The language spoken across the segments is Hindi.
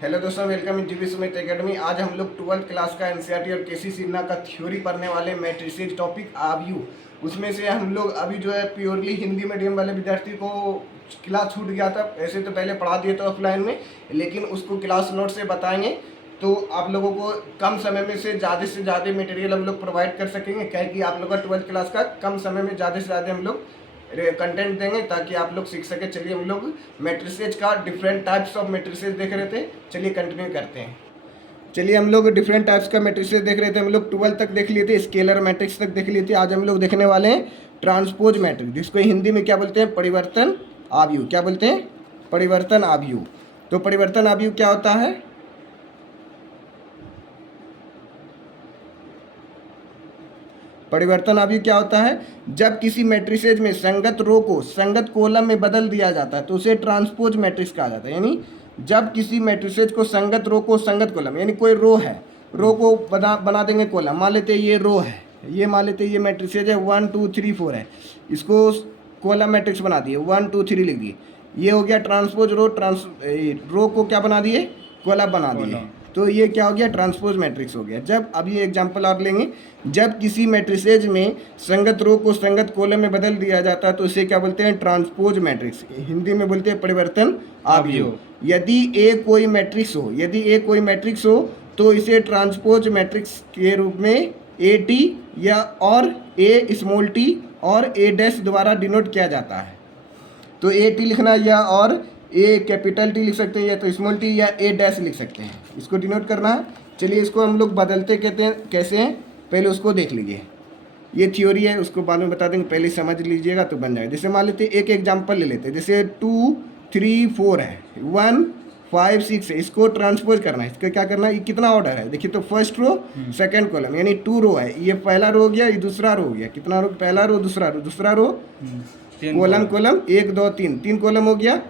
हेलो दोस्तों, वेलकम इन जीवी सुमित एकेडमी। आज हम लोग 12th क्लास का एनसीईआरटी और केसी सिन्हा का थ्योरी पढ़ने वाले मैट्रिसेज टॉपिक आव्यू। उसमें से हम लोग अभी जो है प्योरली हिंदी मीडियम वाले विद्यार्थी को क्लास छूट गया था। ऐसे तो पहले पढ़ा दिए थे ऑफलाइन में, लेकिन उसको क्लास नोट से बताएंगे तो आप लोगों को कम समय में से ज़्यादा मटेरियल हम लोग प्रोवाइड कर सकेंगे। क्या कि आप लोग का 12th क्लास का कम समय में ज़्यादा से ज़्यादा हम लोग कंटेंट देंगे ताकि आप लोग सीख सके। चलिए, हम लोग मैट्रिसेज का डिफरेंट टाइप्स ऑफ मैट्रिसेज देख रहे थे। चलिए कंटिन्यू करते हैं। चलिए, हम लोग डिफरेंट टाइप्स का मैट्रिसेज देख रहे थे। हम लोग 12 तक देख लिए थे, स्केलर मैट्रिक्स तक देख लिए थे। आज हम लोग देखने वाले हैं ट्रांसपोज मैट्रिक्स, जिसको हिंदी में क्या बोलते हैं? परिवर्तन आव्यूह। क्या बोलते हैं? परिवर्तन आव्यूह। तो परिवर्तन आव्यूह क्या होता है? परिवर्तन आव्यूह क्या होता है? जब किसी मैट्रिसेज में संगत रो को संगत कॉलम में बदल दिया जाता है तो उसे ट्रांसपोज मैट्रिक्स कहा जाता है। यानी जब किसी मैट्रिसेज को संगत रो को संगत कॉलम, यानी कोई रो है, रो को बना देंगे कॉलम। मान लेते हैं ये रो है, ये मान लेते हैं ये मैट्रिसेज है 1 2 3 4 है, इसको कॉलम मैट्रिक्स बना दिए, 1 2 3 लिख दिए। ये हो गया ट्रांसपोज रो। रो को क्या बना दिए? कॉलम बना दिए। तो ये क्या हो गया? ट्रांसपोज मैट्रिक्स हो गया। जब अभी एग्जांपल और लेंगे, जब किसी मैट्रिसेज में संगत रो को संगत कॉलम में बदल दिया जाता है तो इसे क्या बोलते हैं? Transpose matrix. हिंदी में बोलते हैं परिवर्तन आव्यूह। यदि ए कोई मैट्रिक्स हो तो इसे ट्रांसपोज मैट्रिक्स के रूप में ए टी या और ए स्मॉल टी और ए डैश द्वारा डिनोट किया जाता है। तो ए टी लिखना या और ए कैपिटल टी लिख सकते हैं, या तो स्मॉल टी या ए डैश लिख सकते हैं, इसको डिनोट करना है। चलिए, इसको हम लोग बदलते कहते हैं कैसे हैं, पहले उसको देख लीजिए। ये थ्योरी है, उसको बाद में बता देंगे, पहले समझ लीजिएगा तो बन जाएगा। जैसे मान लेते हैं, एक एग्जांपल ले लेते हैं। जैसे 2 3 4 है, 1 5 6 है, इसको ट्रांसपोज करना है। इसका क्या करना है? ये कितना ऑर्डर है देखिए, तो फर्स्ट रो सेकंड कॉलम, यानी 2 रो है। ये पहला रो हो गया, ये दूसरा रो हो गया। कितना रो? पहला रो, दूसरा रो कॉलम 1 2 3 कॉलम हो गया।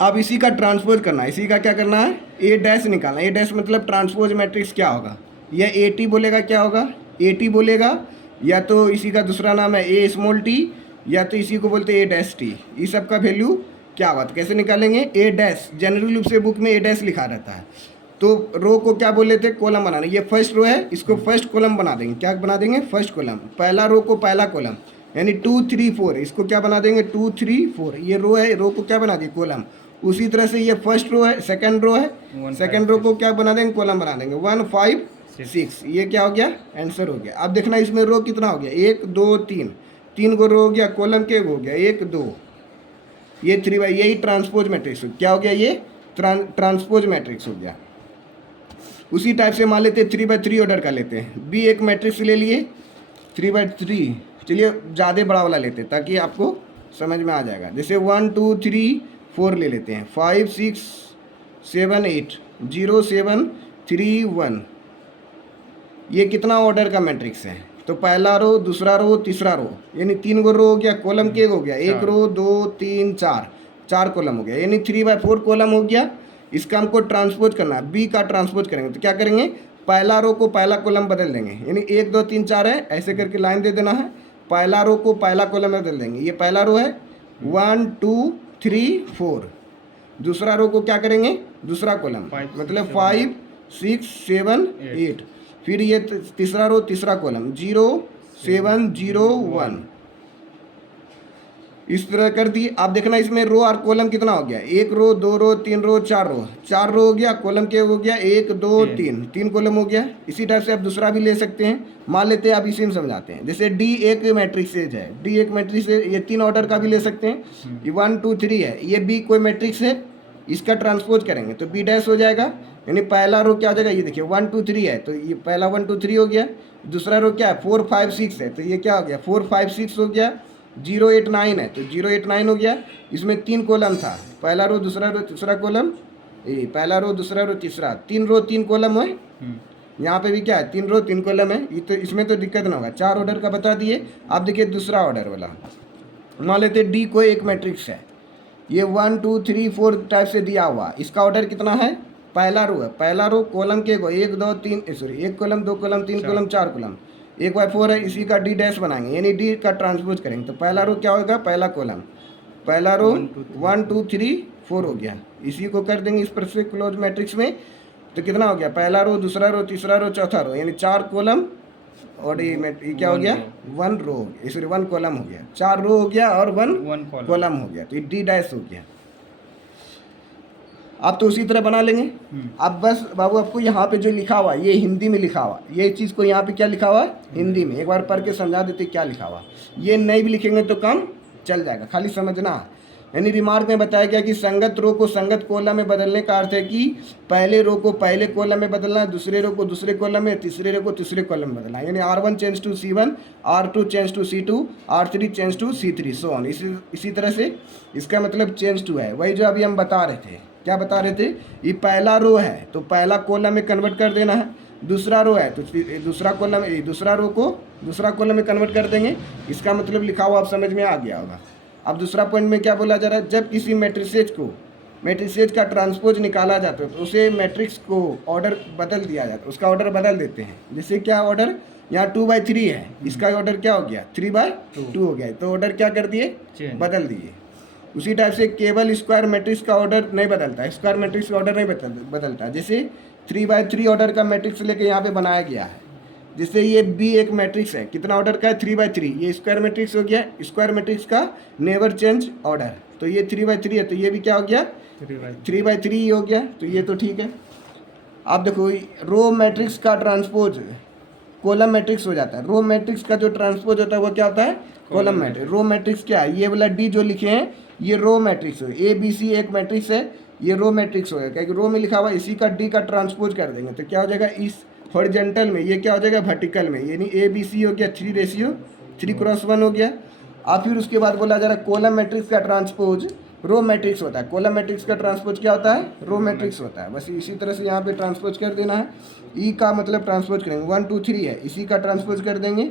अब इसी का ट्रांसपोज करना है। इसी का क्या करना है? ए डैश निकालना है। ए डैश मतलब ट्रांसपोज मैट्रिक्स क्या होगा? या ए टी बोलेगा, क्या होगा? ए टी बोलेगा, या तो इसी का दूसरा नाम है ए स्मॉल टी, या तो इसी को बोलते हैं ए डैश टी। इस सब का वैल्यू क्या होगा? तो कैसे निकालेंगे? ए डैश जनरली रूप से बुक में ए डैश लिखा रहता है। तो रो को क्या बोले थे? कॉलम बनाना। ये फर्स्ट रो है, इसको फर्स्ट कॉलम बना देंगे। क्या बना देंगे? First column. पहला रो को पहला कॉलम, यानी 2 3 4, इसको क्या बना देंगे? 2 3 4। ये रो है, रो को क्या बना दिए? कॉलम। उसी तरह से ये फर्स्ट रो है, सेकंड रो है, सेकंड रो को क्या बना देंगे? कॉलम बना देंगे। 1 5 6। ये क्या हो गया? आंसर हो गया। अब देखना इसमें रो कितना हो गया? 1 2 3, 3 को रो हो गया। कॉलम के हो गया 1 2, ये 3 बाई, यही ट्रांसपोज मैट्रिक्स क्या हो गया? ये ट्रांसपोज मैट्रिक्स हो गया। उसी टाइप से मान लेते हैं 3 बाई 3 ऑर्डर का लेते हैं। बी एक मैट्रिक्स ले लिए 3 बाई 3। चलिए ज़्यादा बड़ा वाला लेते हैं ताकि आपको समझ में आ जाएगा। जैसे 1 2 3 4 ले लेते हैं, 5 6 7 8 0 7 3 1। ये कितना ऑर्डर का मैट्रिक्स है? तो पहला रो, दूसरा रो, तीसरा रो, यानी 3 गो रो हो गया। कॉलम के हो गया 1 रो 2 3 4 कॉलम हो गया, यानी 3 बाई 4 कॉलम हो गया। इसका हमको ट्रांसपोज करना है। बी का ट्रांसपोज करेंगे तो क्या करेंगे? पहला रो को पहला कॉलम बदल देंगे, यानी 1 2 3 4 है, ऐसे करके लाइन दे देना है। पहला रो को पहला कॉलम में बदल देंगे। ये पहला रो है 1 2 3 4। दूसरा रो को क्या करेंगे? दूसरा कॉलम, मतलब 5 6 7 8। फिर ये तीसरा रो, तीसरा कॉलम 0 7 0 1। इस तरह कर दी। आप देखना इसमें रो और कॉलम कितना हो गया? 1 रो 2 रो 3 रो 4 रो हो गया। कॉलम के हो गया 1 2 3 कॉलम हो गया। इसी टाइप से आप दूसरा भी ले सकते हैं। मान लेते हैं, आप इसी में समझाते हैं। जैसे डी एक मैट्रिक्सेज है, डी एक मैट्रिक्स है, ये 3 ऑर्डर का भी ले सकते हैं। ये 1 2 3 है, ये बी कोई मैट्रिक्स है, इसका ट्रांसपोज करेंगे तो बी डैश हो जाएगा। यानी पहला रो क्या हो जाएगा? ये देखिए 1 2 3 है, तो ये पहला 1 2 3 हो गया। दूसरा रो क्या है? 4 5 6 है, तो ये क्या हो गया? 4 5 6 हो गया। 0 8 9 है, तो 0 8 9 हो गया। इसमें 3 कॉलम था, पहला रो, दूसरा रो, तीसरा कॉलम। ये पहला रो, दूसरा रो, तीसरा, 3 रो 3 कॉलम है। यहाँ पे भी क्या है? 3 रो 3 कॉलम है। ये तो इसमें तो दिक्कत ना होगा। 4 ऑर्डर का बता दिए। आप देखिए दूसरा ऑर्डर वाला, मान लेते डी कोई एक मैट्रिक्स है। ये 1 2 3 4 टाइप से दिया हुआ। इसका ऑर्डर कितना है? पहला रो है, पहला रो कॉलम के को 1 2 3 sorry 1 column 2 column 3 column 4 column, 1 by 4 है। इसी का डी डैश बनाएंगे, यानी डी का ट्रांसपोज करेंगे। तो पहला रो क्या होगा? पहला कॉलम, पहला रो 1 2 3 4 हो गया। इसी को कर देंगे इस पर से क्लोज मैट्रिक्स में, तो कितना हो गया, पहला रो, दूसरा रो, तीसरा रो, चौथा रो, यानी 4 कॉलम और ये क्या हो गया, 1 रो, सॉरी 1 कॉलम हो गया। 4 रो हो गया और 1 कॉलम हो गया, तो ये डी डैश हो गया। आप तो उसी तरह बना लेंगे। अब बस बाबू आपको यहाँ पे जो लिखा हुआ है ये हिंदी में लिखा हुआ, ये चीज़ को यहाँ पे क्या लिखा हुआ है हिंदी में, एक बार पढ़ के समझा देते क्या लिखा हुआ। ये नहीं भी लिखेंगे तो काम चल जाएगा, खाली समझना है। यानी रिमार्क में बताया गया कि संगत रो को संगत कॉलम में बदलने का अर्थ है कि पहले रो को पहले कॉलम में बदलना, दूसरे रो को दूसरे कॉलम में, तीसरे रो को तीसरे कॉलम में बदलना। यानी R1 change to C1, R2 change to C2, R3 change to C3, so on. इसी तरह से इसका मतलब चेंज टू है, वही जो अभी हम बता रहे थे। क्या बता रहे थे, ये पहला रो है तो पहला कॉलम में कन्वर्ट कर देना है, दूसरा रो है तो दूसरा कॉलम, दूसरा रो को दूसरा कॉलम में कन्वर्ट कर देंगे। इसका मतलब लिखा हुआ आप समझ में आ गया होगा। अब दूसरा पॉइंट में क्या बोला जा रहा है, जब किसी मैट्रिसेज का ट्रांसपोज निकाला जाता है तो उसे मैट्रिक्स को ऑर्डर बदल दिया जाता है, उसका ऑर्डर बदल देते हैं। जैसे क्या ऑर्डर, यहाँ 2/3 है, इसका ऑर्डर क्या हो गया 3/2 हो गया, तो ऑर्डर क्या कर दिए, बदल दिए। उसी टाइप से केवल स्क्वायर मैट्रिक्स का ऑर्डर नहीं बदलता है, स्क्वायर मैट्रिक्स का ऑर्डर नहीं बदलता। जैसे 3/3 ऑर्डर का मैट्रिक्स लेके यहाँ पे बनाया गया है। जैसे ये बी एक मैट्रिक्स है, कितना ऑर्डर का है 3/3, ये स्क्वायर मैट्रिक्स हो गया, स्क्वायर मैट्रिक्स का नेवर चेंज ऑर्डर, तो ये 3/3 है, तो ये भी क्या हो गया 3/3 ही हो गया, तो ये तो ठीक है। आप देखो रो मैट्रिक्स का ट्रांसपोज कॉलम मैट्रिक्स हो जाता है, रो मैट्रिक्स का जो ट्रांसपोज होता है वो क्या होता है कॉलम मैट्रिक्स। रो मैट्रिक्स क्या है, ये वाला डी जो लिखे हैं ये रो मैट्रिक्स हो, ABC एक मैट्रिक्स है, ये रो मैट्रिक्स होगा, क्योंकि रो में लिखा हुआ है, इसी का डी का ट्रांसपोज कर देंगे तो क्या हो जाएगा, इस हॉरिजॉन्टल में ये क्या हो जाएगा वर्टिकल में, यानी ABC हो गया 3:3:1 हो गया। अब फिर उसके बाद बोला जा रहा है कॉलम मैट्रिक्स का ट्रांसपोज रो मैट्रिक्स होता है, कॉलम मैट्रिक्स का ट्रांसपोज क्या होता है रो मैट्रिक्स होता है। बस इसी तरह से यहाँ पे ट्रांसपोज कर देना है, ई का मतलब ट्रांसपोज करेंगे 1 2 3 है, इसी का ट्रांसपोज कर देंगे,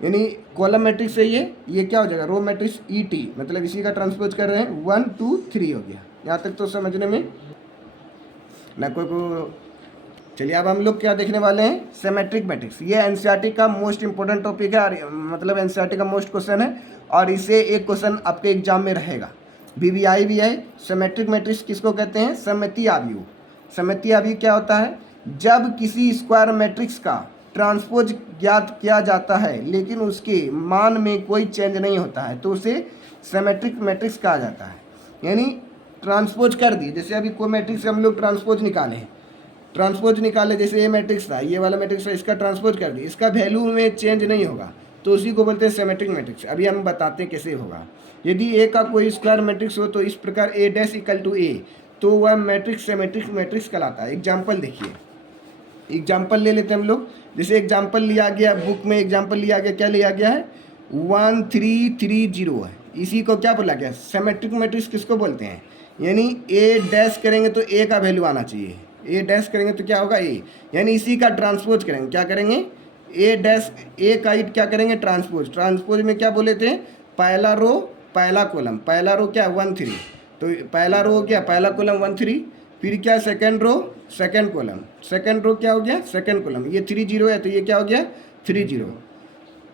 यानी कॉलम मैट्रिक्स है ये क्या हो जाएगा रो मैट्रिक्स ET, मतलब इसी का ट्रांसपोज कर रहे हैं 1 2 3 हो गया। यहाँ तक तो समझने में ना कोई को। चलिए अब हम लोग क्या देखने वाले हैं, सिमेट्रिक मैट्रिक्स। ये एनसीईआरटी का मोस्ट इंपॉर्टेंट टॉपिक है, और मतलब एनसीईआरटी का मोस्ट क्वेश्चन है, और इसे एक क्वेश्चन आपके एग्जाम में रहेगा, BBI भी है। सिमेट्रिक मैट्रिक्स किसको कहते हैं, सममितीय आव्यूह। सममितीय आव्यूह क्या होता है, जब किसी स्क्वायर मैट्रिक्स का ट्रांसपोज ज्ञात किया जाता है लेकिन उसके मान में कोई चेंज नहीं होता है तो उसे सिमेट्रिक मैट्रिक्स कहा जाता है। यानी ट्रांसपोज कर दी, जैसे अभी कोई मैट्रिक्स से हम लोग ट्रांसपोज निकाले, जैसे ये मैट्रिक्स था, ये वाला मैट्रिक्स था, इसका ट्रांसपोज कर दी, इसका वैल्यू में चेंज नहीं होगा तो उसी को बोलते हैं सिमेट्रिक मैट्रिक्स। अभी हम बताते हैं कैसे होगा। यदि ए का कोई स्क्वायर मैट्रिक्स हो तो इस प्रकार A' = A, तो वह मैट्रिक्स सिमेट्रिक मैट्रिक्स कहलाता है। एग्जाम्पल देखिए, एग्जाम्पल ले लेते हैं हम लोग। जैसे एग्जाम्पल लिया गया बुक में, एग्जाम्पल लिया गया, क्या लिया गया है 1 3 3 0 है, इसी को क्या बोला गया सिमेट्रिक मैट्रिक्स किसको बोलते हैं। यानी A' करेंगे तो A का वैल्यू आना चाहिए, A' करेंगे तो क्या होगा A, यानी इसी का ट्रांसपोज करेंगे, क्या करेंगे A का क्या करेंगे ट्रांसपोज में क्या बोले थे, पहला रो पहला कॉलम, पहला रो क्या 1 3, तो पहला रो हो गया पहला कॉलम 1 3, फिर क्या second row second column, second row क्या हो गया सेकंड कॉलम, ये 3 0 है तो ये क्या हो गया 3 0।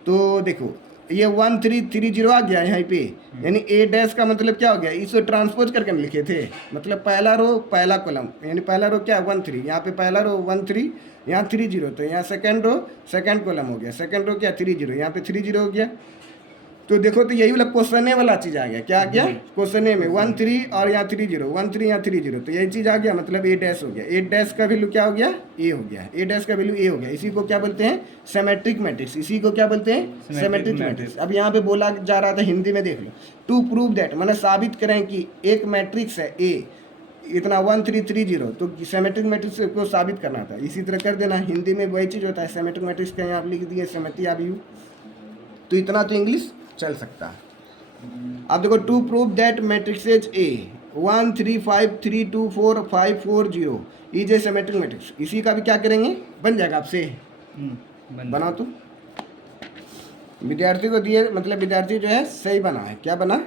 तो देखो ये 1 3 3 0 आ गया यहाँ पे, यानी A' का मतलब क्या हो गया, इसको ट्रांसपोज करके हम लिखे थे, मतलब पहला रो पहला कॉलम, यानी पहला रो क्या 1 3, यहाँ पे पहला रो 1 3, यहाँ 3 0, तो यहाँ सेकंड रो सेकंड कॉलम हो गया, सेकंड रो क्या 3 0, यहाँ पे 3 0 हो गया। तो देखो तो यही वाला क्वेश्चन ए वाला चीज़ आ गया, क्या आ गया क्वेश्चन ए में 1 3 और यहाँ 3 0, 1 3 यहाँ 3 0, तो यही चीज़ आ गया, मतलब A' हो गया, A' का वैल्यू क्या हो गया A हो गया, A' का वैल्यू A हो गया। इसी को क्या बोलते हैं सिमेट्रिक मैट्रिक्स, इसी को क्या बोलते हैं सिमेट्रिक मैट्रिक्स। अब यहाँ पे बोला जा रहा था हिंदी में, देख लो, टू प्रूव दैट, मैंने साबित करें कि एक मैट्रिक्स है A इतना 1 3 3 0, तो सिमेट्रिक मैट्रिक्स को साबित करना था, इसी तरह कर देना। हिंदी में वही चीज़ होता है, सिमेट्रिक मैट्रिक्स का यहाँ लिख दिए सममितीय आव्यूह, तो इतना तो इंग्लिश चल सकता है। अब देखो to prove that मैट्रिक्सेज A 1 3 5 3 2 4 5 4 0 is a symmetric matrix, इसी का भी क्या करेंगे बन जाएगा आपसे, बना तो विद्यार्थी को दिए, मतलब विद्यार्थी जो है सही बना है, क्या बना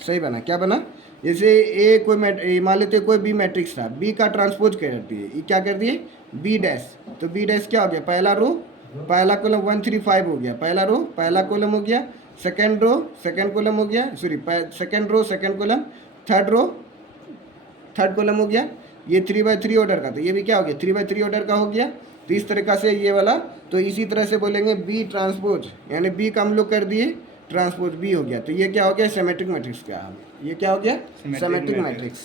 सही बना, क्या बना, जैसे ए कोई मान लेते कोई बी मैट्रिक्स था, बी का ट्रांसपोज कर दिए, ये क्या कर दिए B', तो B' क्या हो गया पहला रो पहला कॉलम 1 3 5 हो गया, पहला रो पहला कॉलम हो गया, सेकेंड रो सेकेंड कॉलम हो गया, sorry second row second column, third row third column हो गया। ये 3x3 ऑर्डर का, तो ये भी क्या हो गया 3x3 ऑर्डर का हो गया। तो इस तरीका से ये वाला, तो इसी तरह से बोलेंगे बी ट्रांसपोज, यानी बी का हम लोग कर दिए ट्रांसपोज बी हो गया। तो ये क्या हो गया सिमेट्रिक मैट्रिक्स का, ये क्या हो गया सिमेट्रिक मैट्रिक्स।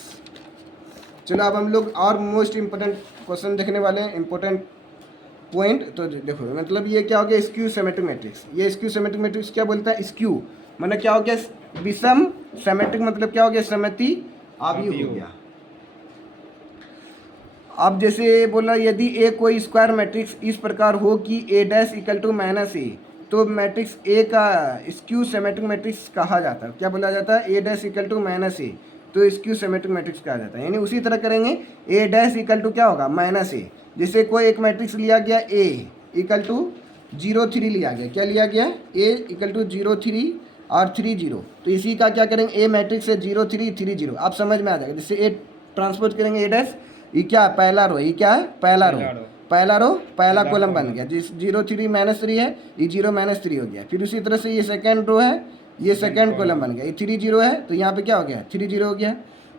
चलो अब हम लोग और मोस्ट इम्पोर्टेंट क्वेश्चन देखने वाले हैं, इम्पोर्टेंट पॉइंट। तो देखो मतलब ये क्या हो गया स्क्यू सिमेट्रिक मैट्रिक्स। ये स्क्यू सिमेट्रिक मैट्रिक्स क्या बोलता है, स्क्यू मतलब क्या हो गया विषम, सिमेट्रिक मतलब क्या हो गया सममिति आव्यूह हो गया। अब जैसे बोला यदि ए कोई स्क्वायर मैट्रिक्स इस प्रकार हो कि ए डैश इक्वल टू माइनस ए, तो मैट्रिक्स ए का स्क्यू सिमेट्रिक मैट्रिक्स कहा जाता है। क्या बोला जाता है, ए डैश इक्वल टू माइनस ए, तो स्क्यू सिमेट्रिक मैट्रिक्स कहा जाता है। यानी उसी तरह करेंगे ए डैश इक्वल टू क्या होगा माइनस ए। जैसे कोई एक मैट्रिक्स लिया गया ए इक्वल टू 0 3 लिया गया, क्या लिया गया ए इक्वल टू 0 3 और 3 0, तो इसी का क्या करेंगे ए मैट्रिक्स है 0 3 3 0, आप समझ में आ जाएगा। जैसे ए ट्रांसपोज करेंगे ए डैश, ये क्या है पहला रो, ये क्या है पहला रो, पहला रो पहला कॉलम बन गया। जिस 0 3 -3 है, ये 0 -3 हो गया। फिर उसी तरह से ये सेकंड रो है, ये सेकंड कॉलम बन गया। ये 3 0 है, तो यहाँ पे क्या हो गया 3 0 हो गया।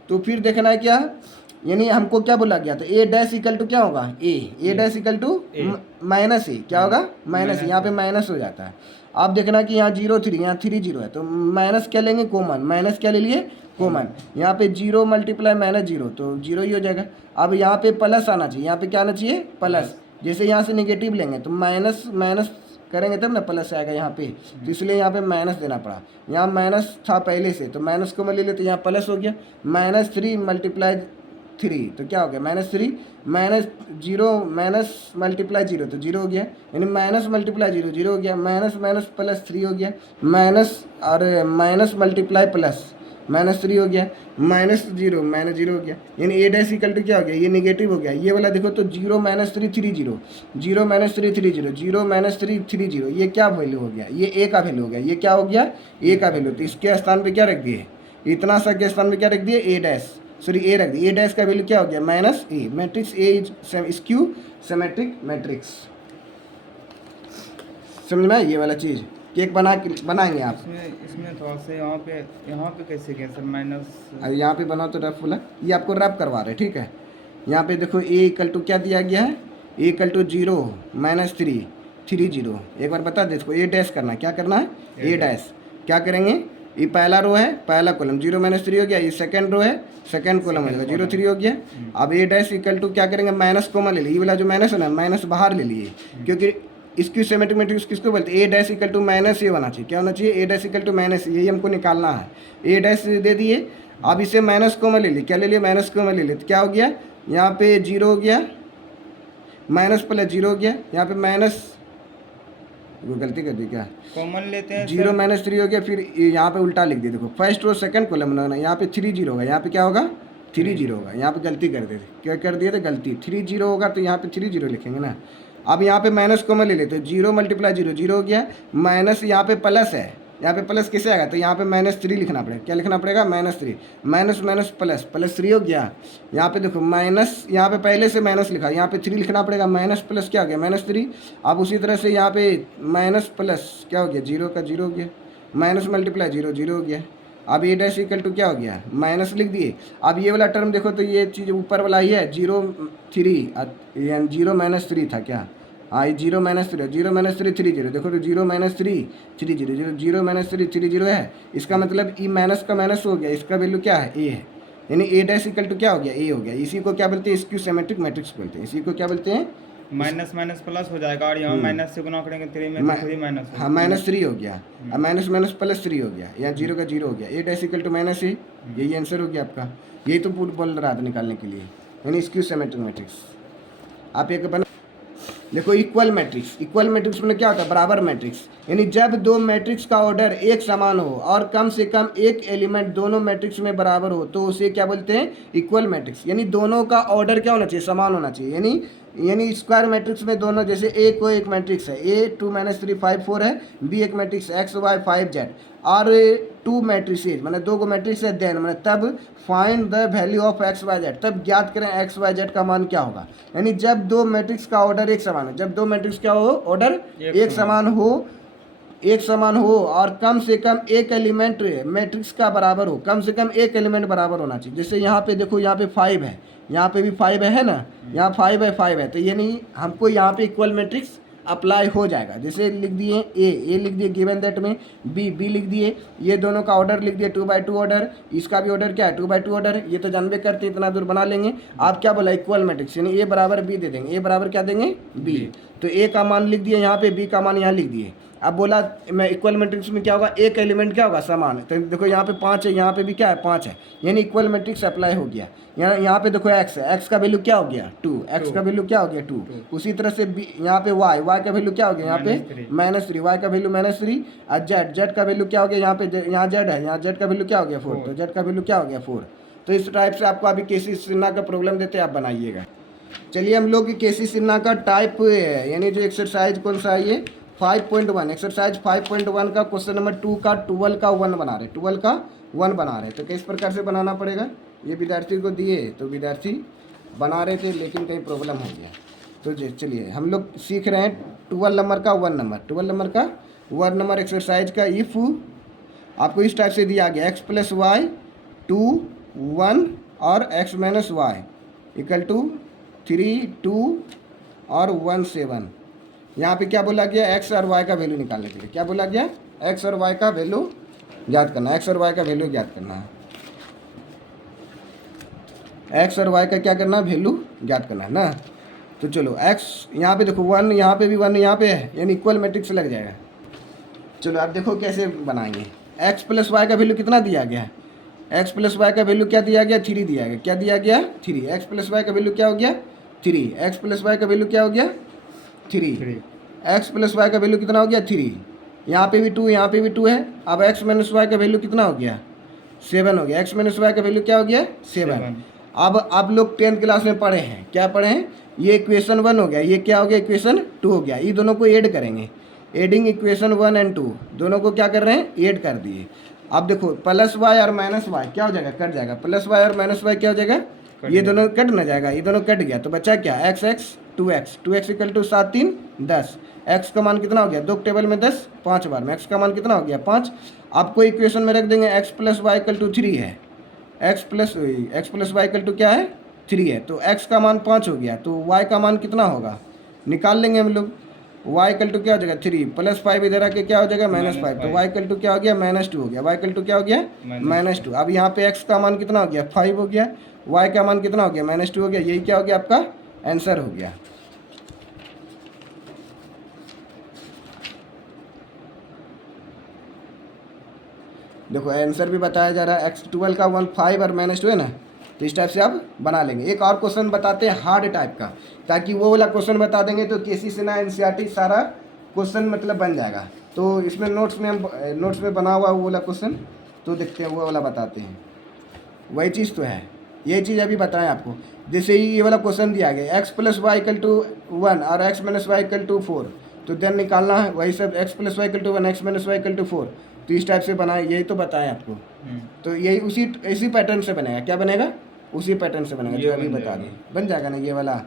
तो फिर देखना है क्या, यानी हमको क्या बोला गया था ए डैश इक्वल टू क्या होगा ए डैश इक्वल टू माइनस ए, क्या होगा माइनस, यहाँ पे माइनस हो जाता है। आप देखना कि यहाँ 0 3, यहाँ 3 0 है, तो माइनस क्या लेंगे कॉमन, माइनस क्या ले लिए कॉमन। यहाँ पे 0 मल्टीप्लाई -0, तो 0 ही हो जाएगा। अब यहाँ पे प्लस आना चाहिए, यहाँ पे क्या आना चाहिए प्लस। जैसे यहाँ से नेगेटिव लेंगे तो माइनस माइनस करेंगे तब ना प्लस आएगा यहाँ पे, तो इसलिए यहाँ पे माइनस देना पड़ा। यहाँ माइनस था पहले से, तो माइनस को मैं ले लेते, यहाँ प्लस हो गया। -3 मल्टीप्लाई 3, तो क्या हो गया -3, -0 माइनस मल्टीप्लाई 0, तो 0 हो गया। यानी माइनस मल्टीप्लाई 0 0 हो गया, माइनस माइनस प्लस 3 हो गया, माइनस और माइनस मल्टीप्लाई प्लस -3 हो गया, -0 -0 हो गया। यानी ए डैश इक्वल टू क्या हो गया, ये नेगेटिव हो गया। ये वाला देखो तो 0 -3 3 0, 0 -3 3 0, 0 -3 3 0, ये क्या वैल्यू हो गया, ये ए का वैल्यू हो गया। ये क्या हो गया ए का वैल्यू, तो इसके स्थान पे क्या रख दिए, इतना सा के स्थान पे क्या रख दिए ए डैश, सॉरी ए रख दिए। ए डैश का वैल्यू क्या हो गया -a। Matrix A is skew symmetric matrix. समझ में ये वाला चीज़ केक बनाएंगे आप। इसमें थोड़ा सा यहाँ पे कैसे गया सर माइनस, अरे यहाँ पे बनाओ तो रफ बोला, ये आपको रफ करवा रहे ठीक है। यहाँ पे देखो ए इक्वल टू क्या दिया गया है, ए इक्वल टू 0 -3 3 0। एक बार बता दे इसको, ए डैश करना है, क्या करना है ए डैश। क्या करेंगे, ये पहला रो है पहला कॉलम 0 -3 हो गया, ये सेकंड रो है सेकंड कॉलम हो जाएगा 0 3 हो गया। अब ए डैश इक्वल टू क्या करेंगे माइनस कॉमन ले लिए, ये वाला जो माइनस है ना माइनस बाहर ले लिए, क्योंकि इसकी सिमेट्रिक मैट्रिक्स किसको बोलते हैं, ए डैश इक्वल टू -a होना चाहिए। क्या होना चाहिए ए डैश इक्वल टू -a, यही हमको निकालना है। ए डैश दे दिए, अब इसे माइनस कॉमन ले लिए, क्या ले लिए माइनस कॉमन ले लिए, तो क्या हो गया यहाँ पे 0 हो गया, माइनस प्लस 0 हो गया। यहाँ पे माइनस गलती कर दी क्या, कॉमन लेते हैं 0 -3 हो गया। फिर यहाँ पे उल्टा लिख दिया, देखो फर्स्ट रो सेकंड कॉलम बनाना, यहाँ पे 3 0 होगा, यहाँ पे क्या होगा 3 0 होगा। यहाँ पे गलती कर देते, क्या कर दिए थे गलती, 3 0 होगा तो यहाँ पे 3 0 लिखेंगे ना। अब यहाँ पे माइनस कॉमन ले लेते, 0 मल्टीप्लाई 0 0 हो गया, माइनस यहाँ पे प्लस है, यहाँ पे प्लस कैसे आएगा, तो यहाँ पे -3 लिखना पड़ेगा। क्या लिखना पड़ेगा -3, माइनस माइनस प्लस +3 हो गया। यहाँ पे देखो माइनस, यहाँ पे पहले से माइनस लिखा, यहाँ पे 3 लिखना पड़ेगा, माइनस प्लस क्या हो गया -3। अब उसी तरह से यहाँ पे माइनस प्लस क्या हो गया 0 का 0 हो गया, माइनस मल्टीप्लाई 0 0 हो गया। अब ए डैश इक्वल टू क्या हो गया माइनस लिख दिए। अब ये वाला टर्म देखो तो ये चीज़ ऊपर वाला ही है 0 3, 0 -3 था क्या, हाँ 0 -3 0 -3 3 0, देखो तो 0 -3 3 0 0 0 -3 3 0 है। इसका मतलब ई माइनस का माइनस हो गया, इसका वैल्यू क्या है ए है, यानी ए डैश इक्वल टू क्या हो गया ए हो गया। इसी को क्या बोलते हैं स्क्यू सिमेट्रिक मैट्रिक्स बोलते हैं। इसी को क्या बोलते हैं माइनस माइनस प्लस हो जाएगा, और यहाँ माइनस से गुना करेंगे 3 में तो 3 माइनस, हाँ -3 हो गया, अब माइनस माइनस +3 हो गया, यहाँ 0 का 0 हो गया। ए डैश इक्वल टू -a, यही आंसर हो गया आपका। यही तो पूरा बोल रहा था निकालने के लिए, यानी स्क्यू सिमेट्रिक मैट्रिक्स। आप एक बना देखो इक्वल मैट्रिक्स, इक्वल मैट्रिक्स में क्या होता है बराबर मैट्रिक्स, यानी जब दो मैट्रिक्स का ऑर्डर एक समान हो और कम से कम एक एलिमेंट दोनों मैट्रिक्स में बराबर हो तो उसे क्या बोलते हैं इक्वल मैट्रिक्स। यानी दोनों का ऑर्डर क्या होना चाहिए समान होना चाहिए। यानी स्क्वायर मैट्रिक्स में दोनों, जैसे ए को एक मैट्रिक्स है ए 2 -3 5 4 है, बी एक मैट्रिक्स x y 5 z, और 2 मैट्रिसेज मतलब 2 को मैट्रिक्स है, देन मतलब तब find the value of x y z, तब ज्ञात करें x y z का मान क्या होगा। यानी जब दो मैट्रिक्स का ऑर्डर एक समान हो, जब दो मैट्रिक्स क्या हो ऑर्डर एक समान हो एक समान हो और कम से कम एक एलिमेंट मैट्रिक्स का बराबर हो, कम से कम एक एलिमेंट बराबर होना चाहिए। जैसे यहाँ पे देखो, यहाँ पे 5 है, यहाँ पे भी 5 है ना, यहाँ 5 है 5 है, तो ये नहीं, हमको यहाँ पे इक्वल मैट्रिक्स अप्लाई हो जाएगा। जैसे लिख दिए ए लिख दिए गिवन दैट में, बी लिख दिए, ये दोनों का ऑर्डर लिख दिए 2x2 ऑर्डर, इसका भी ऑर्डर क्या है 2x2 ऑर्डर, ये तो जानबे करते इतना दूर बना लेंगे। आप क्या बोला इक्वल मैट्रिक्स, यानी ए बराबर बी दे देंगे, ए बराबर क्या देंगे बी, तो ए का मान लिख दिए यहाँ पे, बी का मान यहाँ लिख दिए। अब बोला मैं इक्वल मैट्रिक्स में क्या होगा, एक एलिमेंट क्या होगा समान है, तो देखो यहाँ पे 5 है, यहाँ पे भी क्या है 5 है, यानी इक्वल मैट्रिक्स अप्लाई हो गया। यहाँ पे देखो x है, x का वैल्यू क्या हो गया 2, x का वैल्यू क्या हो गया 2। उसी तरह से यहाँ पे y का वैल्यू क्या हो गया यहाँ पे -3, y का वैल्यू -3, और z का वैल्यू क्या हो गया यहाँ पे, यहाँ z है, यहाँ z का वैल्यू क्या हो गया 4, तो z का वैल्यू क्या हो गया 4। तो इस टाइप से आपको अभी केसी सिन्हा का प्रॉब्लम देते हैं, आप बनाइएगा। चलिए हम लोग केसी सिन्हा का टाइप यानी जो एक्सरसाइज कौन सा है ये 5.1, एक्सरसाइज 5.1 का क्वेश्चन नंबर 2 का 12 का 1 बना रहे, 12 का 1 बना रहे। तो किस प्रकार से बनाना पड़ेगा, ये विद्यार्थी को दिए तो विद्यार्थी बना रहे थे लेकिन कहीं प्रॉब्लम हो गया। तो चलिए हम लोग सीख रहे हैं 12 नंबर का 1 नंबर, 12 नंबर का 1 नंबर एक्सरसाइज का। इफ़ आपको इस टाइप से दिया गया x + y 2 1 और x - y = 3 2 और 1 7। यहाँ पे क्या बोला गया, x और y का वैल्यू निकालने के लिए क्या बोला गया, x और y का वैल्यू ज्ञात करना, x और y का वैल्यू ज्ञात करना है, x और y का क्या करना है वैल्यू ज्ञात करना है ना। तो चलो x यहाँ पे देखो 1, यहाँ पे भी 1 यहाँ पे है, यानी इक्वल मैट्रिक्स लग जाएगा। चलो आप देखो कैसे बनाएंगे, x + y का वैल्यू कितना दिया गया है, x + y का वैल्यू क्या दिया गया 3 दिया गया, क्या दिया गया 3, x + y का वैल्यू क्या हो गया 3, x + y का वैल्यू क्या हो गया 3, x + y का वैल्यू कितना हो गया 3, यहाँ पे भी 2, यहाँ पे भी 2 है। अब x - y का वैल्यू कितना हो गया 7 हो गया, x - y का वैल्यू क्या हो गया 7। अब आप लोग 10th क्लास में पढ़े हैं, क्या पढ़े हैं, ये इक्वेशन 1 हो गया, ये क्या हो गया इक्वेशन 2 हो गया, ये दोनों को ऐड करेंगे, एडिंग इक्वेशन 1 और 2 दोनों को क्या कर रहे हैं ऐड कर दिए। अब देखो +y और -y क्या हो जाएगा कट जाएगा, +y और -y क्या हो जाएगा, ये दोनों कट ना जाएगा, ये दोनों कट गया, तो बचा क्या x 2x = 7 3 10, x का मान कितना हो गया 2 टेबल में 10 5 बार में x का मान कितना हो गया 5। आपको इक्वेशन में रख देंगे x + y = 3 है, x + y = क्या है 3 है, तो x का मान 5 हो गया, तो y का मान कितना होगा निकाल लेंगे हम लोग, y = क्या हो जाएगा 3 + 5 इधर आके क्या हो जाएगा -5, तो y = क्या हो गया -2 हो गया, y = क्या हो गया -2। अब यहाँ पे x का मान कितना हो गया 5 हो गया, y का मान कितना हो गया -2 हो गया, यही क्या हो गया आपका आंसर हो गया। देखो आंसर भी बताया जा रहा है, x 12 का 1 5 और -2 है ना, तो इस टाइप से आप बना लेंगे। एक और क्वेश्चन बताते हैं हार्ड टाइप का, ताकि वो वाला क्वेश्चन बता देंगे तो केसी सिन्हा एनसीईआरटी सारा क्वेश्चन मतलब बन जाएगा। तो इसमें नोट्स में बना हुआ वो वाला क्वेश्चन, तो देखते हैं वो वाला बताते हैं, वही चीज़ तो है, ये चीज़ अभी बताएं आपको। जैसे ही ये वाला क्वेश्चन दिया गया x + y = 1 और x - y = 4, तो देन निकालना है वही सब, x + y = 1 x - y = 4, तो इस टाइप से बनाए, यही तो बताएं आपको। तो यही इसी पैटर्न से बनेगा, क्या बनेगा उसी पैटर्न से बनेगा जो अभी बता दें, बन जाएगा ना ये वाला।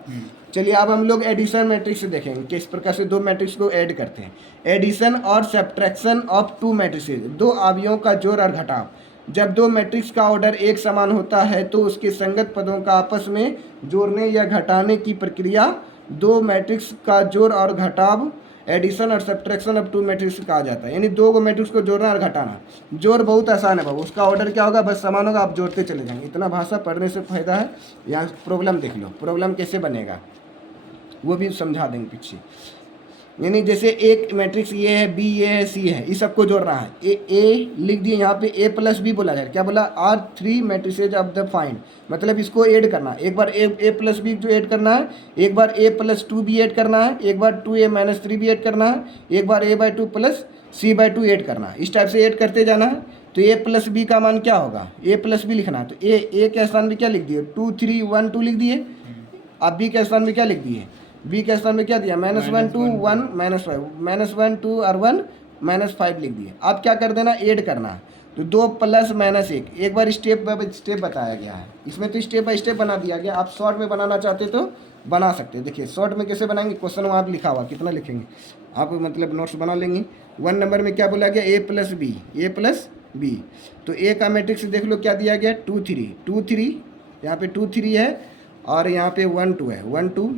चलिए अब हम लोग एडिशन मैट्रिक्स देखेंगे, किस प्रकार से 2 मैट्रिक्स को ऐड करते हैं। एडिशन और सब्ट्रैक्शन ऑफ 2 मैट्रिसेज, 2 अवयवों का जोड़ और घटाव। जब 2 मैट्रिक्स का ऑर्डर एक समान होता है तो उसके संगत पदों का आपस में जोड़ने या घटाने की प्रक्रिया 2 मैट्रिक्स का जोड़ और घटाव एडिशन और सब्ट्रैक्शन ऑफ 2 मैट्रिक्स कहा जाता है। यानी 2 मैट्रिक्स को जोड़ना और घटाना, जोड़ बहुत आसान है बाबू, उसका ऑर्डर क्या होगा बस समान होगा, आप जोड़ते चले जाएंगे, इतना भाषा पढ़ने से फायदा है। यहाँ प्रॉब्लम देख लो, प्रॉब्लम कैसे बनेगा वो भी समझा देंगे पीछे। यानी जैसे एक मैट्रिक्स ये है, बी ये है, सी है, इस सबको जोड़ रहा है, ए लिख दिए, यहाँ पे a + b बोला जाए, क्या बोला R 3 matrices of the find, मतलब इसको ऐड करना, एक बार a + b जो ऐड करना है, एक बार a + 2b ऐड करना है, एक बार 2a - 3b ऐड करना है, एक बार a/2 + c/2 ऐड करना है, इस टाइप से ऐड करते जाना है। तो a + b का मान क्या होगा, a + b लिखना है, तो a के स्थान में क्या लिख दिए 2 3 1 2 लिख दिए, अब b के स्थान में क्या लिख दिए, b के स्थान में क्या दिया -1 2 1 -5 -1 2 और 1 -5 लिख दिए। अब क्या कर देना ऐड करना, तो 2 प्लस माइनस 1, एक बार स्टेप बाय स्टेप बताया गया है, इसमें तो स्टेप बाय स्टेप बना दिया गया। आप शॉर्ट में बनाना चाहते तो बना सकते हैं। देखिए शॉर्ट में कैसे बनाएंगे, क्वेश्चन वहाँ पर लिखा हुआ, कितना लिखेंगे आप, मतलब नोट्स बना लेंगे। 1 नंबर में क्या बोला गया, ए प्लस बी। तो ए का मैट्रिक्स देख लो क्या दिया गया, 2 3, यहाँ पे 2 3 है और यहाँ पे 1 2 है, 1 2,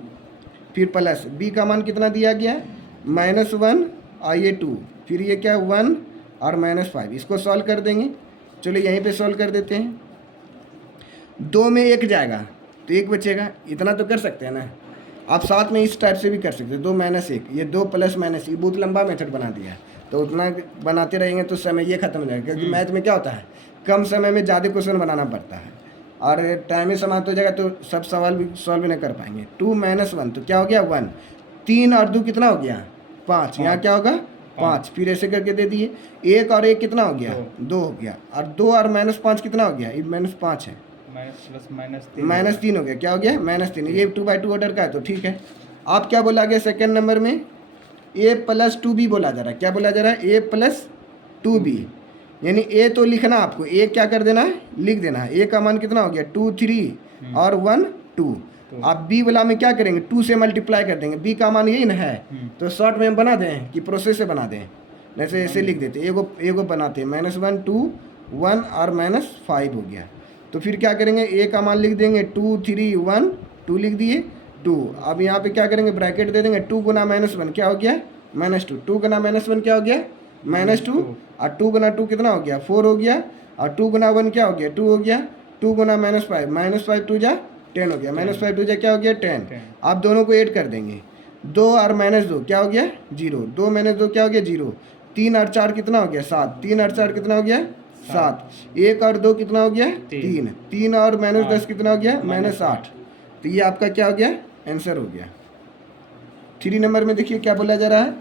फिर प्लस बी का मान कितना दिया गया है, -1 और ये 2, फिर ये क्या 1 और -5। इसको सॉल्व कर देंगे। चलो यहीं पे सॉल्व कर देते हैं। 2 में 1 जाएगा तो 1 बचेगा, इतना तो कर सकते हैं ना। आप साथ में इस टाइप से भी कर सकते हैं, 2 - 1, ये 2 प्लस माइनस, ये बहुत लंबा मेथड बना दिया है, तो उतना बनाते रहेंगे तो समय ये खत्म हो जाएगा। क्योंकि मैथ में क्या होता है, कम समय में ज़्यादा क्वेश्चन बनाना पड़ता है और टाइम ही समाप्त हो जाएगा तो सब सवाल भी सॉल्व नहीं कर पाएंगे। 2 - 1 तो क्या हो गया 1, 3 और 2 कितना हो गया 5, यहाँ क्या होगा 5, फिर ऐसे करके दे दिए। 1 और 1 कितना हो गया 2 हो गया, और 2 और -5 कितना हो गया, ये -5 है, -3 हो गया, क्या हो गया -3। ये 2/2 ऑर्डर का है तो ठीक है। आप क्या बोला गया सेकेंड नंबर में, a + 2b बोला जा रहा है। क्या बोला जा रहा है, a + 2b, यानी a तो लिखना आपको, a क्या कर देना है, लिख देना है। a का मान कितना हो गया 2 3 और 1 2। आप b वाला में क्या करेंगे, 2 से मल्टीप्लाई कर देंगे, b का मान यही ना है, तो शॉर्ट में हम बना दें कि प्रोसेस से बना दें, जैसे ऐसे लिख देते, एगो बनाते हैं, -1 2 1 और -5 हो गया। तो फिर क्या करेंगे, a का मान लिख देंगे 2 3 1 2 लिख दिए 2। अब यहाँ पे क्या करेंगे, ब्रैकेट दे देंगे, 2 गुना -1 क्या हो गया -2, 2 गुना -1 क्या हो गया -2, और 2 गुना 2 कितना हो गया 4 हो गया, और 2 गुना 1 क्या हो गया 2 हो गया, 2 गुना -5 2 जा 10 हो गया, -5 2 जा क्या हो गया 10। आप दोनों को ऐड कर देंगे, 2 और -2 क्या हो गया 0, 2 - 2 क्या हो गया 0, 3 और 4 कितना हो गया 7, 3 और 4 कितना हो गया 7, 1 और 2 कितना हो गया 3, 3 और -10 कितना हो गया -8। तो ये आपका क्या हो गया आंसर हो गया। 3 नंबर में देखिए क्या बोला जा रहा है,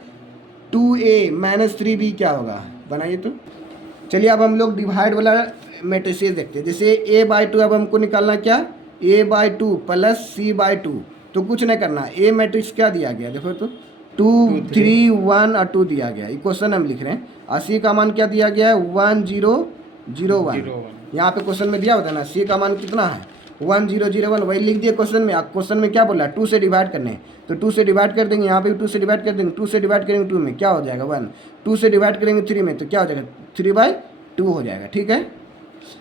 2a - 3b क्या होगा, बनाइए तो। चलिए अब हम लोग डिवाइड वाला मैट्रिसेस देखते हैं। जैसे a/2 अब हमको निकालना क्या, a/2 + c/2, तो कुछ नहीं करना, a मैट्रिक्स क्या दिया गया देखो तो 2 3 1 और 2 दिया गया, ये क्वेश्चन हम लिख रहे हैं। और c का मान क्या दिया गया है 1 0 0 1, यहाँ पे क्वेश्चन में दिया होता है ना, c का मान कितना है 1 0 0 1, वही लिख दिए क्वेश्चन में। क्वेश्चन में क्या बोला 2 से डिवाइड करने, तो 2 से डिवाइड कर देंगे, यहाँ पे भी 2 से डिवाइड कर देंगे, 2 से डिवाइड करेंगे 2 में क्या हो जाएगा 1, 2 से डिवाइड करेंगे 3 में तो क्या हो जाएगा 3/2 हो जाएगा, ठीक है।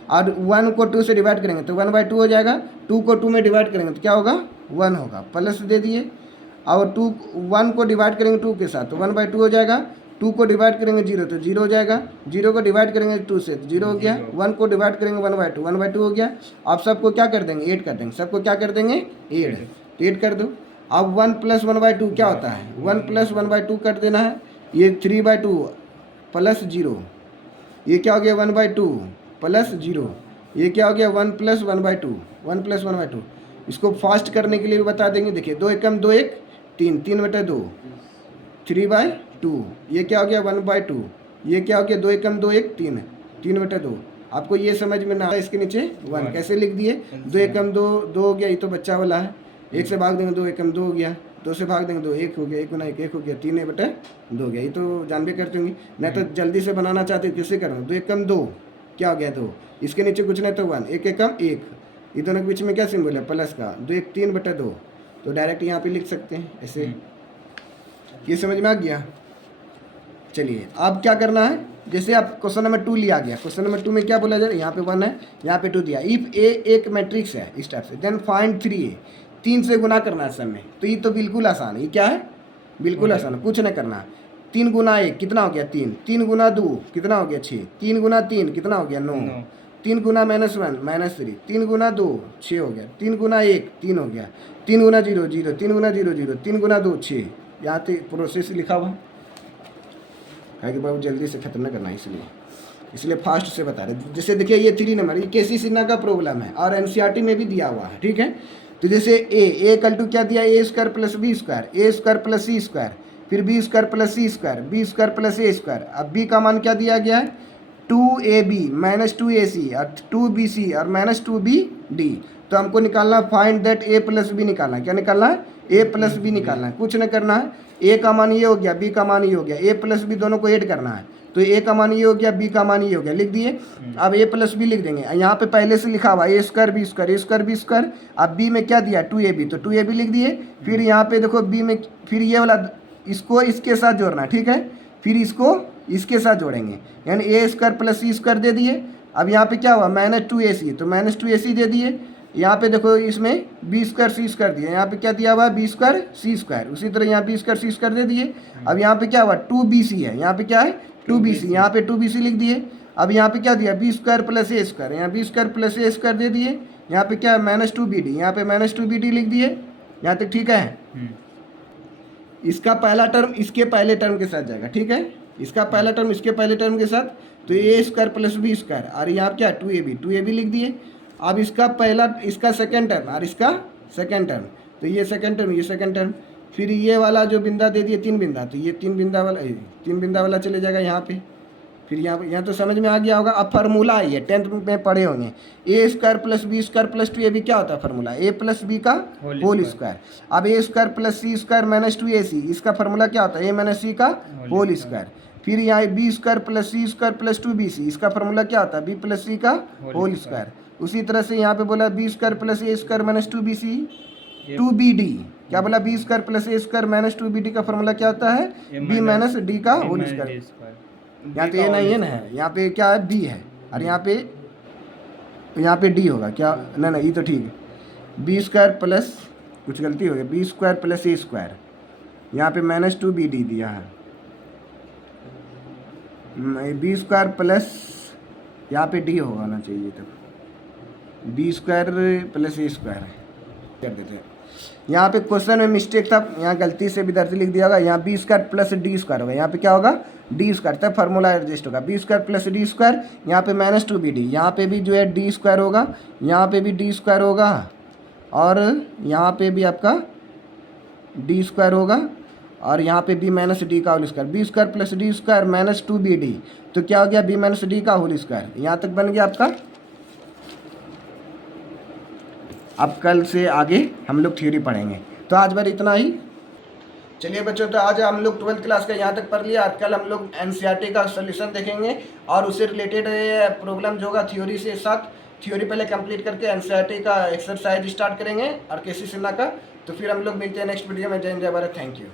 और 1 को 2 से डिवाइड करेंगे तो 1/2 हो जाएगा, 2 को 2 में डिवाइड करेंगे तो क्या होगा 1 होगा, प्लस दे दिए। और 1 को डिवाइड करेंगे 2 के साथ तो 1/2 हो जाएगा, 2 को डिवाइड करेंगे 0 तो 0 हो जाएगा, 0 को डिवाइड करेंगे 2 से तो 0 हो गया, 1 को डिवाइड करेंगे 1/2 हो गया। आप सबको क्या कर देंगे ऐड कर देंगे, सबको क्या कर देंगे ऐड कर दो। अब 1 + 1/2 क्या होता है, 1 + 1/2 कर देना है, ये 3/2 + 0, ये क्या हो गया 1/2 + 0, ये क्या हो गया 1 + 1/2 1 + 1/2। इसको फास्ट करने के लिए भी बता देंगे, देखिए 2 एकम 2 1 3 3/2 3/2, ये क्या हो गया 1/2, ये क्या हो गया 2 एकम 2 1 3 3/2। आपको ये समझ में ना आया, इसके नीचे 1 कैसे लिख दिए, 2 एकम 2 2 हो गया, ये तो बच्चा वाला है, 1 से भाग देंगे 2 एकम 2 हो गया, 2 से भाग देंगे 2 1 हो गया, 1 गुना 1 1 हो गया, 3/2 हो गया, ये तो जान भी करते होंगे। नहीं तो जल्दी से बनाना चाहते हो कैसे करना, 2 एकम 2 क्या हो गया 2, इसके नीचे कुछ नहीं तो 1, 1 एकम 1, ये दोनों के बीच में क्या सिंबल है प्लस का, 2 1 3/2, तो डायरेक्ट यहाँ पे लिख सकते हैं ऐसे। ये समझ में आ गया। चलिए अब क्या करना है, जैसे आप क्वेश्चन नंबर 2 लिया गया, क्वेश्चन नंबर 2 में क्या बोला जा रहा है, यहाँ पे 1 है, यहाँ पे 2 दिया। इफ a एक मैट्रिक्स है इस टाइप से, देन फाइंड 3a, 3 से गुना करना है सब में, तो ये तो बिल्कुल आसान है, ये क्या है बिल्कुल आसान है, कुछ नहीं करना। 3 गुना 1 कितना हो गया 3, 3 गुना 2 कितना हो गया 6, 3 गुना 3 कितना हो गया 9, 3 गुना -1 -3, 3 गुना 2 6 हो गया, 3 गुना 1 3 हो गया, 3 गुना 0 0, 3 गुना 0 0, 3 गुना 2 6, यहाँ पे प्रोसेस लिखा हुआ है कि बाबू जल्दी से खत्म न करना, इसलिए फास्ट से बता रहे। जैसे देखिए ये 3 नंबर, ये केसी सिन्हा का प्रॉब्लम है और एनसीईआरटी में भी दिया हुआ है, ठीक है। तो जैसे a = क्या दिया, a² + b², a² + c², फिर b² + c², b² + a²। अब b का मान क्या दिया गया है 2ab - 2ac और 2bc और -2bd। तो हमको निकालना find that a plus b निकालना है। क्या निकालना है? ए प्लस बी निकालना है। कुछ नहीं करना है, ए का मान ये हो गया, बी का मान ये हो गया, ए प्लस बी दोनों को ऐड करना है। तो ए का मान ये हो गया, बी का मान ये हो गया, लिख दिए। अब ए प्लस बी लिख देंगे। यहाँ पे पहले से लिखा हुआ ए स्क्वायर बी स्क्वायर, ए स्क्वायर बी स्क्वायर। अब बी में क्या दिया? 2ab, तो 2ab लिख दिए। फिर यहाँ पे देखो बी में फिर ये वाला इसको इसके साथ जोड़ना है, ठीक है। फिर इसको इसके साथ जोड़ेंगे, यानी ए स्क्वायर प्लस सी स्क्वायर दे दिए। अब यहाँ पे क्या हुआ? -2ac, तो -2ac दे दिए। यहाँ पे देखो इसमें बी स्क्वायर सी स्क्वायर दिया, यहाँ पे क्या दिया हुआ? बी स्क्वायर सी स्क्वायर। उसी तरह यहाँ बी स्क्वायर सी स्क्वायर दे दिए। अब यहाँ पे क्या हुआ? 2bc है, यहाँ पे क्या है? 2bc, यहाँ पे 2bc लिख दिए। अब यहाँ पे क्या दिया? बी स्क्वायर प्लस ए स्क्वायर, यहाँ बी स्क्वायर प्लस ए स्क्वायर दे दिए। यहाँ पे क्या है? -2bd, यहाँ पे -2bd लिख दिए। यहाँ तक ठीक है? इसका पहला टर्म इसके पहले टर्म के साथ जाएगा, ठीक है। इसका पहला टर्म इसके पहले टर्म के साथ, तो ए स्क्वायर प्लस बी स्क्वायर, और यहाँ क्या? 2ab लिख दिए। अब इसका पहला इसका सेकंड टर्म और इसका सेकंड टर्म, तो ये सेकंड टर्म ये सेकंड टर्म। फिर ये वाला जो बिंदा दे दिए 3 बिंदा, तो ये 3 बिंदा वाला चले जाएगा यहाँ पे। फिर यहाँ तो समझ में आ गया होगा। अब फार्मूला है, ये 10th में पढ़े होंगे। A square plus B square plus 2ab क्या होता है फार्मूला? ए प्लस बी का होल स्क्वायर। अब A square plus C square -2ac, इसका फार्मूला क्या होता है? ए माइनस सी का होल स्क्वायर। फिर यहाँ बी स्क्वायर प्लस सी स्क्वायर प्लस 2bc, इसका फार्मूला क्या होता है? बी प्लस सी का होल स्क्वायर। उसी तरह से यहाँ पे बोला बी स्क्वायर प्लस ए स्क्वायर -2bc 2bd, क्या बोला? बी स्क्वायर प्लस ए स्क्वायर -2bd का फार्मूला क्या होता है? बी माइनस डी का होल स्क्वायर। यहाँ तो ए नहीं है ना, है यहाँ पे क्या है? बी है, और यहाँ पे डी होगा क्या? ना ये तो ठीक है। बी स्क्वायर प्लस, कुछ गलती हो गई, बी स्क्वायर प्लस ए स्क्वायर, यहाँ पे -2bd दिया है। बी स्क्वायर प्लस, यहाँ पे डी होना चाहिए, तब बी स्क्वायर प्लस ए स्क्वायर कर देते हैं। यहाँ पे क्वेश्चन में मिस्टेक था, यहाँ गलती से विद्यार्थी लिख दिया होगा, यहाँ b square plus d square होगा, यहाँ पे क्या होगा? डी स्क्वायर, तब फार्मूला एडजस्ट होगा। B square plus d square, यहाँ पे -2bd, यहाँ पे भी जो है डी स्क्वायर होगा, यहाँ पे भी डी स्क्वायर होगा, और यहाँ पे भी आपका डी स्क्वायर होगा, और यहाँ पे बी माइनस डी का whole square. B square plus d square -2bd, तो क्या हो गया? बी माइनस डी का होल स्क्वायर। यहाँ तक बन गया आपका। अब कल से आगे हम लोग थ्योरी पढ़ेंगे। तो आज बार इतना ही। चलिए बच्चों, तो आज हम लोग 12th क्लास का यहाँ तक पढ़ लिया। आज कल हम लोग एनसीईआरटी का सोल्यूशन देखेंगे, और उससे रिलेटेड प्रॉब्लम जो होगा थ्योरी से साथ, थ्योरी पहले कंप्लीट करके एनसीईआरटी का एक्सरसाइज स्टार्ट करेंगे और केसी सिन्हा का। तो फिर हम लोग मिलते हैं नेक्स्ट वीडियो में। जय हिंद, जय भारत, थैंक यू।